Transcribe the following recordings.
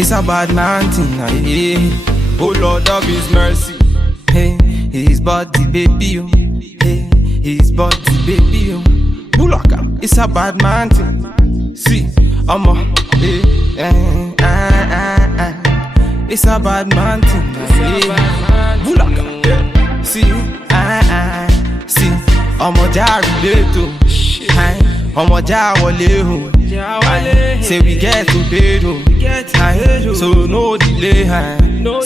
It's a bad man thing, yeah. Oh Lord of His mercy. Hey, His body baby, oh. Hey, His body baby, oh. Bulaka, it's a bad man thing. See, I'm a, hey, it's a bad man thing, yeah. Bulaka, yeah. See, see, I'm a jar related. I'm a jar wale. Say we get to bed, so no delay.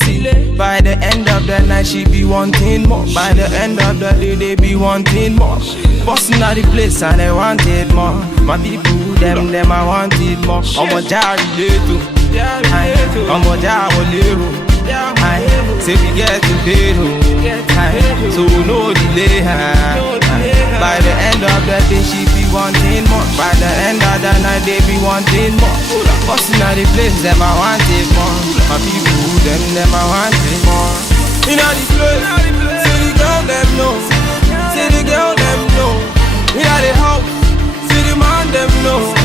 See, by the end of the night she be wanting more. By the end of the day they be wanting more. Busting out the place and they wanted more. My people, them I wanted more. I'm a jar related. I'm a jar wale. Say we get to bed, so no delay. By the end of the day she be wanting more. By the end of the night they be wanting more. Busting out the place, them I wanted more. My people, them I wanted more. In all the place, see the girl them know. See the girl them know. In all the house, see the man them know.